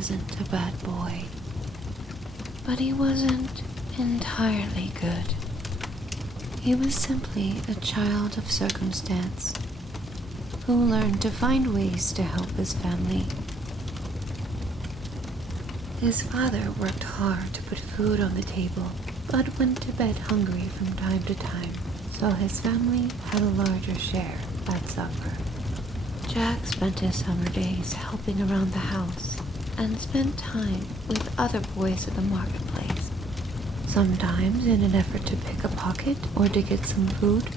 wasn't a bad boy, but he wasn't entirely good. He was simply a child of circumstance who learned to find ways to help his family. His father worked hard to put food on the table, but went to bed hungry from time to time, so his family had a larger share at supper. Jack spent his summer days helping around the house and spent time with other boys at the marketplace, sometimes in an effort to pick a pocket or to get some food.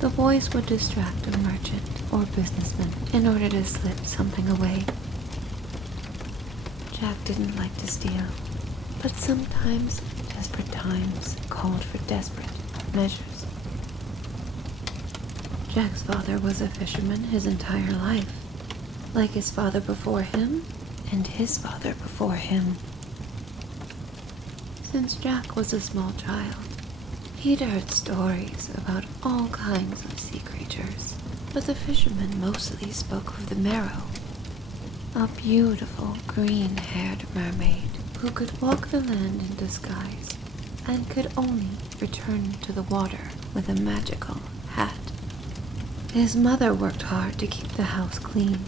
The boys would distract a merchant or businessman in order to slip something away. Jack didn't like to steal, but sometimes desperate times called for desperate measures. Jack's father was a fisherman his entire life, like his father before him and his father before him. Since Jack was a small child, he'd heard stories about all kinds of sea creatures, but the fishermen mostly spoke of the Merrow, a beautiful green-haired mermaid who could walk the land in disguise and could only return to the water with a magical hat. His mother worked hard to keep the house clean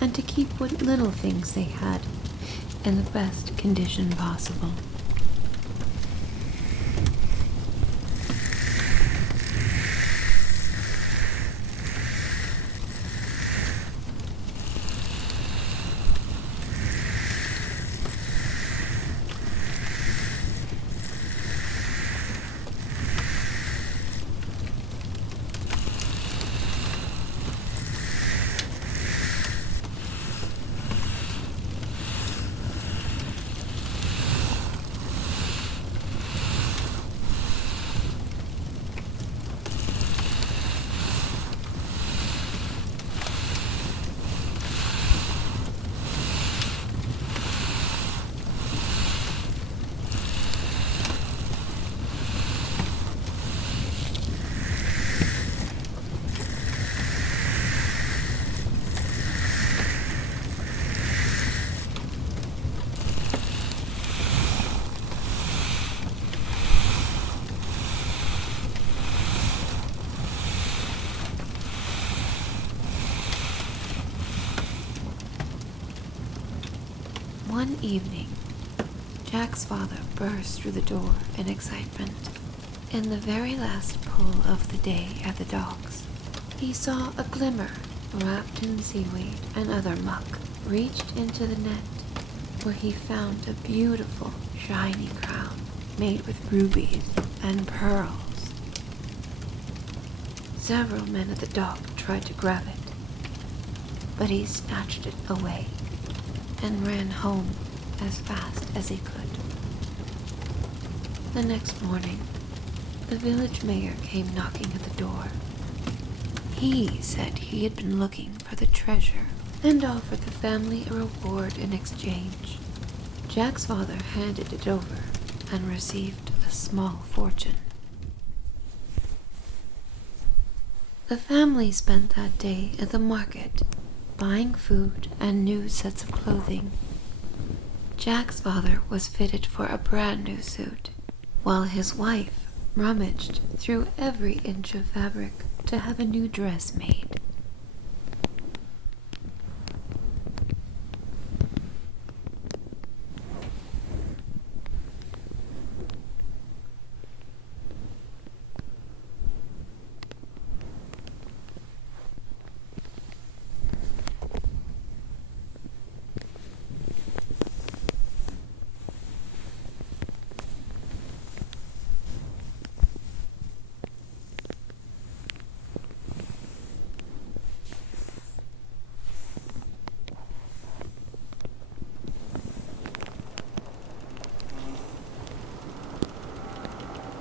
and to keep what little things they had in the best condition possible. One evening, Jack's father burst through the door in excitement. In the very last pull of the day at the docks, he saw a glimmer wrapped in seaweed and other muck reached into the net, where he found a beautiful, shiny crown made with rubies and pearls. Several men at the dock tried to grab it, but he snatched it away and ran home as fast as he could. The next morning, the village mayor came knocking at the door. He said he had been looking for the treasure and offered the family a reward in exchange. Jack's father handed it over and received a small fortune. The family spent that day at the market, buying food and new sets of clothing. Jack's father was fitted for a brand new suit, while his wife rummaged through every inch of fabric to have a new dress made.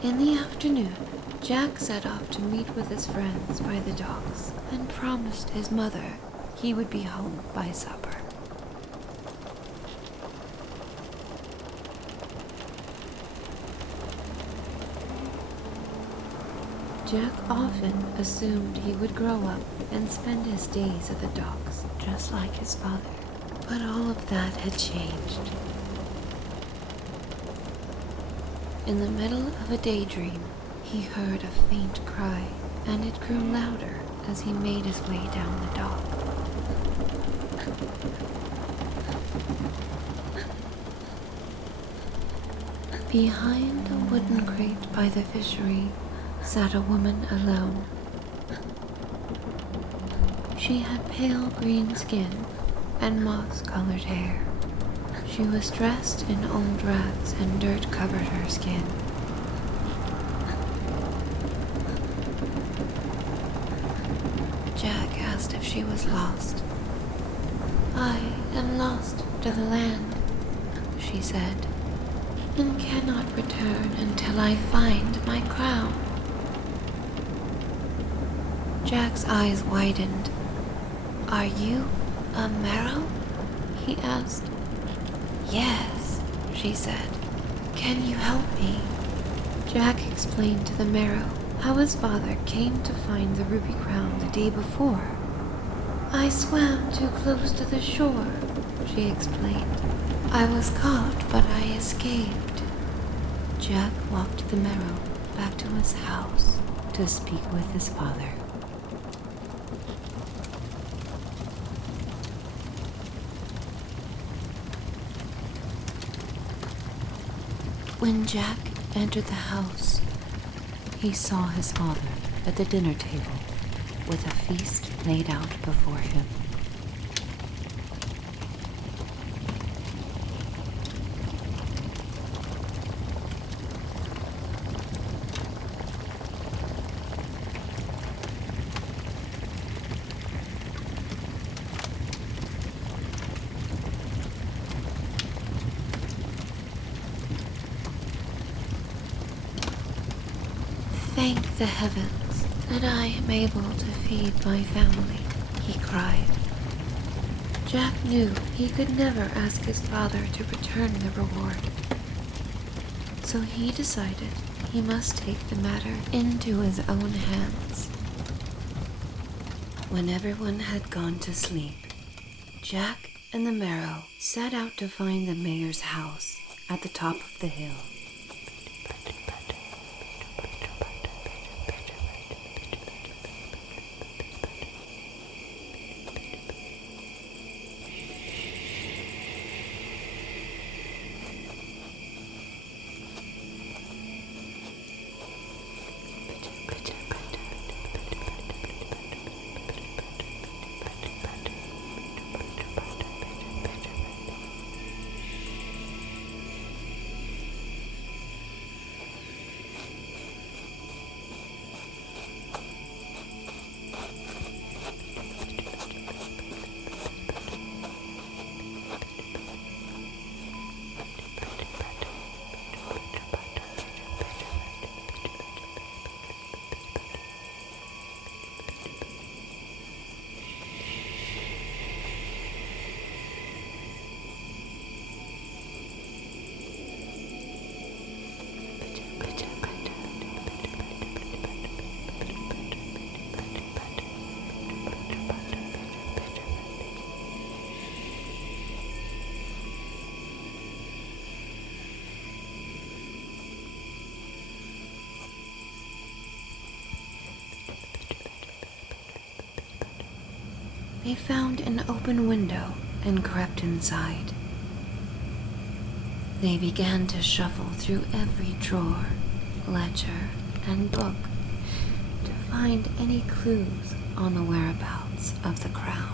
In the afternoon, Jack set off to meet with his friends by the docks and promised his mother he would be home by supper. Jack often assumed he would grow up and spend his days at the docks just like his father, But all of that had changed. In the middle of a daydream, he heard a faint cry, and it grew louder as he made his way down the dock. Behind a wooden crate by the fishery sat a woman alone. She had pale green skin and moss-colored hair. She was dressed in old rags and dirt covered her skin. Jack asked if she was lost. "I am lost to the land," she said, "and cannot return until I find my crown." Jack's eyes widened. "Are you a Merrow?" he asked. "Yes," she said. "Can you help me?" Jack explained to the Merrow how his father came to find the ruby crown the day before. "I swam too close to the shore," she explained. "I was caught, but I escaped." Jack walked the Merrow back to his house to speak with his father. When Jack entered the house, he saw his father at the dinner table with a feast laid out before him. "Thank the heavens that I am able to feed my family," he cried. Jack knew he could never ask his father to return the reward, so he decided he must take the matter into his own hands. When everyone had gone to sleep, Jack and the Merrow set out to find the mayor's house at the top of the hill. They found an open window and crept inside. They began to shuffle through every drawer, ledger, and book to find any clues on the whereabouts of the crown.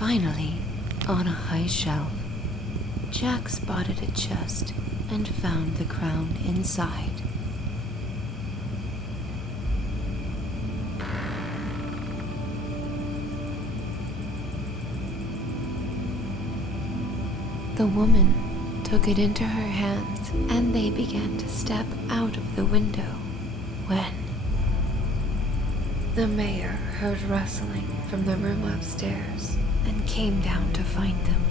Finally, on a high shelf, Jack spotted a chest and found the crown inside. The woman took it into her hands and they began to step out of the window when the mayor heard rustling from the room upstairs and came down to find them.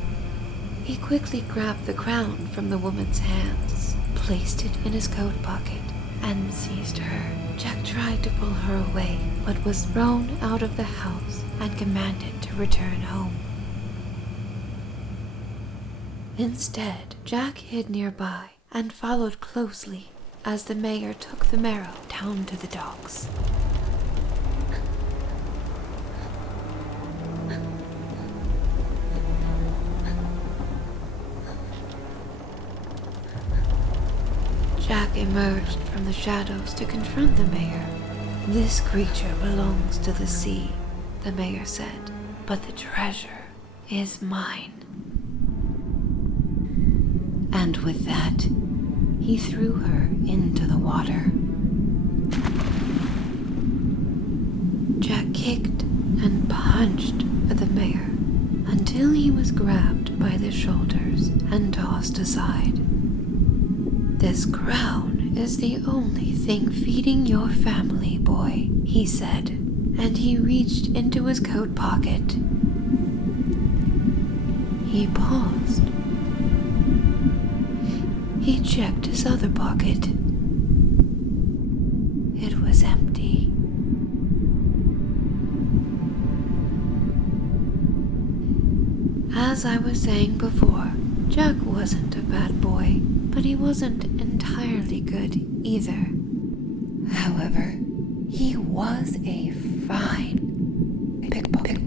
He quickly grabbed the crown from the woman's hands, placed it in his coat pocket, and seized her. Jack tried to pull her away, but was thrown out of the house and commanded to return home. Instead, Jack hid nearby and followed closely as the mayor took the Merrow down to the docks. Jack emerged from the shadows to confront the mayor. "This creature belongs to the sea," the mayor said, "but the treasure is mine." And with that, he threw her into the water. Jack kicked and punched at the mayor until he was grabbed by the shoulders and tossed aside. "This crown is the only thing feeding your family, boy," he said, and he reached into his coat pocket. He paused. He checked his other pocket. It was empty. As I was saying before, Jack wasn't a bad boy, but he wasn't entirely good either. However, he was a fine pickpocket.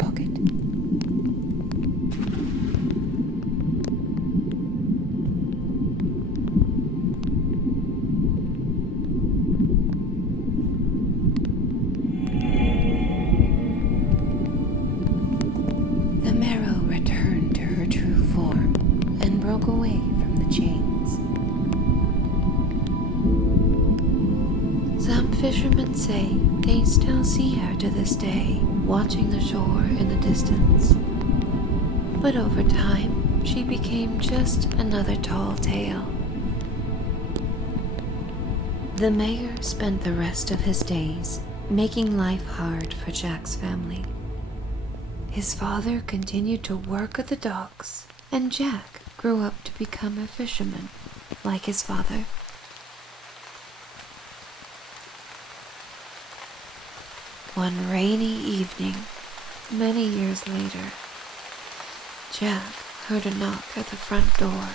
The Merrow returned to her true form and broke away from the chains. Some fishermen say they still see her to this day, watching the shore in the distance. But over time, she became just another tall tale. The mayor spent the rest of his days making life hard for Jack's family. His father continued to work at the docks, and Jack grew up to become a fisherman, like his father. One rainy evening, many years later, Jack heard a knock at the front door.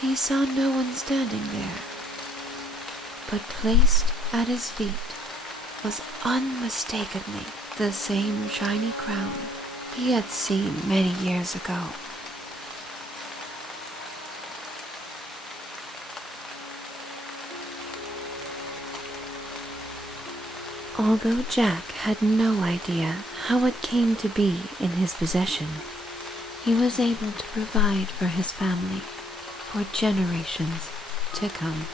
He saw no one standing there, but placed at his feet was unmistakably the same shiny crown he had seen many years ago. Although Jack had no idea how it came to be in his possession, he was able to provide for his family for generations to come.